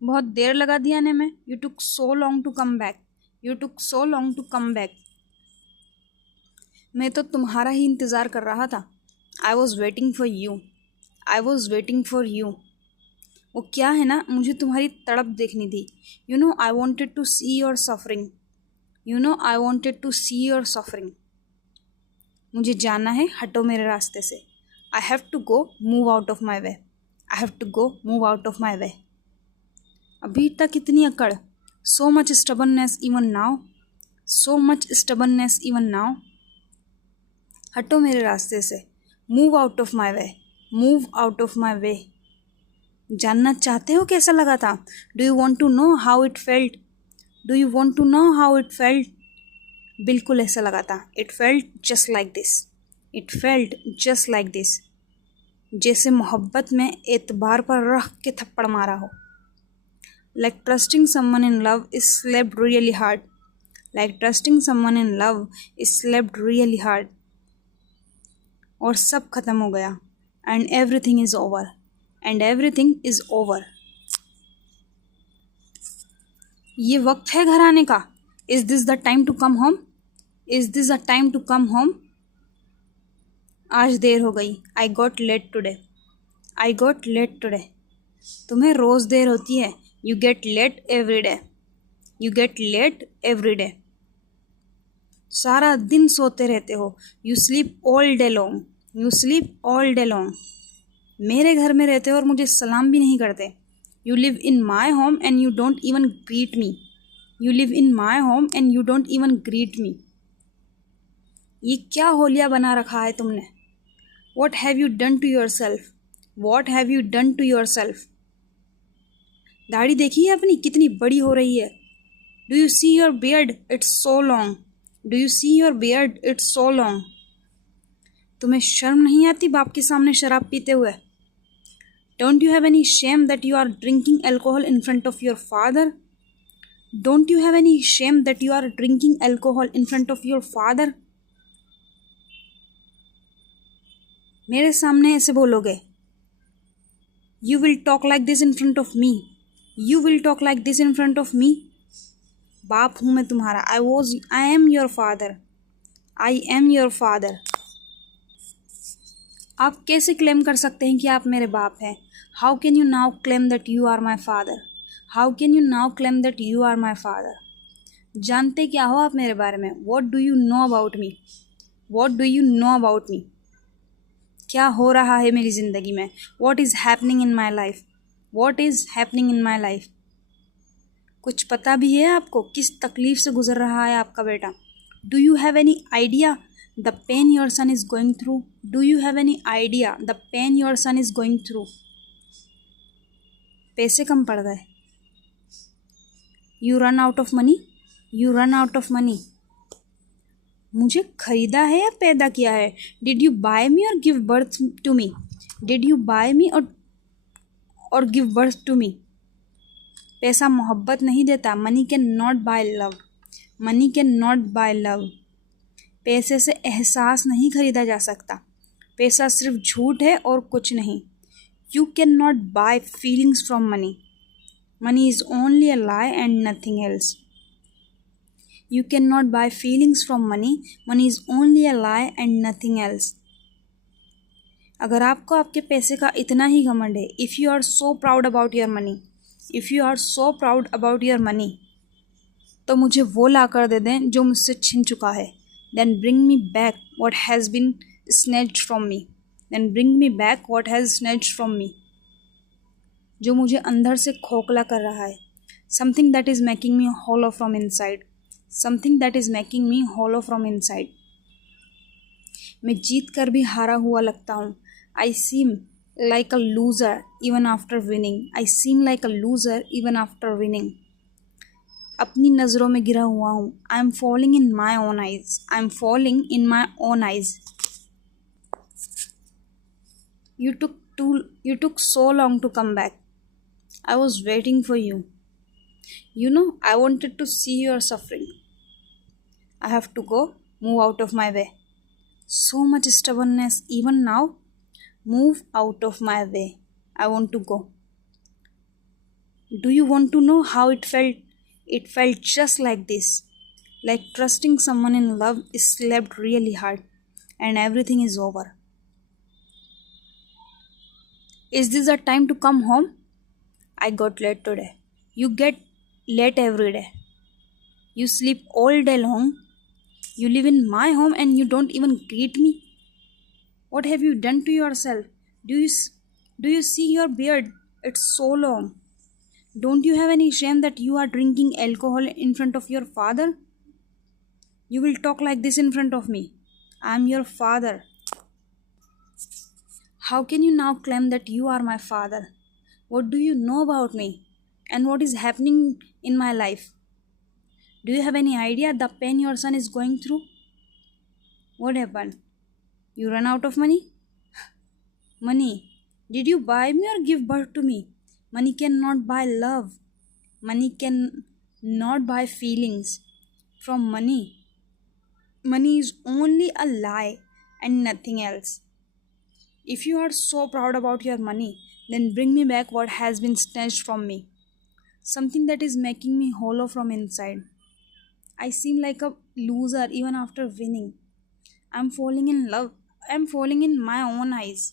बहुत देर लगा दी आने में। You took so long to come back. You took so long to come back. मैं तो तुम्हारा ही इंतज़ार कर रहा था। I was waiting for you. I was waiting for you. वो क्या है ना, मुझे तुम्हारी तड़प देखनी थी। You know I wanted to see your suffering. You know I wanted to see your suffering. मुझे जाना है, हटो मेरे रास्ते से। I have to go, move out of my way. I have to go, move out of my way. अभी तक इतनी अकड़। So much stubbornness even now. So much stubbornness even now. हटो मेरे रास्ते से। Move out of my way. Move out of my way. जानना चाहते हो कैसा लगा था? Do you want to know how it felt? Do you want to know how it felt? बिल्कुल ऐसा लगा था। It felt just like this. It felt just like this. जैसे मोहब्बत में एतबार पर रख के थप्पड़ मारा हो। Like trusting someone in love is slapped really hard. Like trusting someone in love is slapped really hard. और सब खत्म हो गया। And everything is over. And everything is over. ये वक्त है घर आने का। Is this the time to come home? Is this the time to come home? आज देर हो गई। I got late today. I got late today. तुम्हें रोज़ देर होती है। You get late every day. You get late every day. सारा दिन सोते रहते हो। You sleep all day long. You sleep all day long. मेरे घर में रहते हो और मुझे सलाम भी नहीं करते। You live in my home and you don't even greet me. You live in my home and you don't even greet me. ये क्या होलिया बना रखा है तुमने? What have you done to yourself? What have you done to yourself? दाढ़ी देखी है अपनी कितनी बड़ी हो रही है? Do you see your beard? It's so long. Do you see your beard? It's so long. तुम्हें शर्म नहीं आती बाप के सामने शराब पीते हुए? Don't you have any shame that you are drinking alcohol in front of your father? Don't you have any shame that you are drinking alcohol in front of your father? मेरे सामने ऐसे बोलोगे? You will talk like this in front of me? You will talk like this in front of me? बाप हूँ मैं तुम्हारा। I am your father. I am your father. आप कैसे क्लेम कर सकते हैं कि आप मेरे बाप हैं? How can you now claim that you are my father? How can you now claim that you are my father? जानते क्या हो आप मेरे बारे में? What do you know about me? What do you know about me? क्या हो रहा है मेरी ज़िंदगी में? What is happening in my life? What is happening in my life? कुछ पता भी है आपको किस तकलीफ़ से गुजर रहा है आपका बेटा? Do you have any idea the pain your son is going through? Do you have any idea the pain your son is going through? पैसे कम पड़ गए। You run out of money. You run out of money. मुझे खरीदा है या पैदा किया है? Did you buy me or give birth to me? Did you buy me or give birth to me? पैसा मोहब्बत नहीं देता। Money can not buy love. Money can not buy love. पैसे से एहसास नहीं खरीदा जा सकता। पैसा सिर्फ झूठ है और कुछ नहीं। You can not buy feelings from money. Money is only a lie and nothing else. You cannot buy feelings from money. Money is only a lie and nothing else. अगर आपको आपके पैसे का इतना ही घमंड है, if you are so proud about your money, if you are so proud about your money, तो मुझे वो ला कर दे दें जो मुझसे छिन चुका है. Then bring me back what has been snatched from me. Then bring me back what has snatched from me. जो मुझे अंदर से खोखला कर रहा है. Something that is making me hollow from inside. Something that is making me hollow from inside. मैं जीत कर भी हारा हुआ लगता हूँ. I seem like a loser even after winning. I seem like a loser even after winning. अपनी नज़रों में गिरा हुआ हूँ. I am falling in my own eyes. I am falling in my own eyes. You took so long to come back. I was waiting for you. You know, I wanted to see your suffering. I have to go, move out of my way. So much stubbornness even now. Move out of my way. I want to go. Do you want to know how it felt? It felt just like this. Like trusting someone in love is slept really hard and everything is over. Is this the time to come home? I got late today. You get late every day. You sleep all day long. You live in my home and you don't even greet me. What have you done to yourself? Do you see your beard? It's so long. Don't you have any shame that you are drinking alcohol in front of your father? You will talk like this in front of me. I am your father. How can you now claim that you are my father? What do you know about me? And what is happening in my life? Do you have any idea the pain your son is going through? What happened? You run out of money? Money. Did you buy me or give birth to me? Money cannot buy love. Money can not buy feelings. From money. Money is only a lie and nothing else. If you are so proud about your money, then bring me back what has been snatched from me. Something that is making me hollow from inside. I seem like a loser even after winning. I'm falling in love. I'm falling in my own eyes.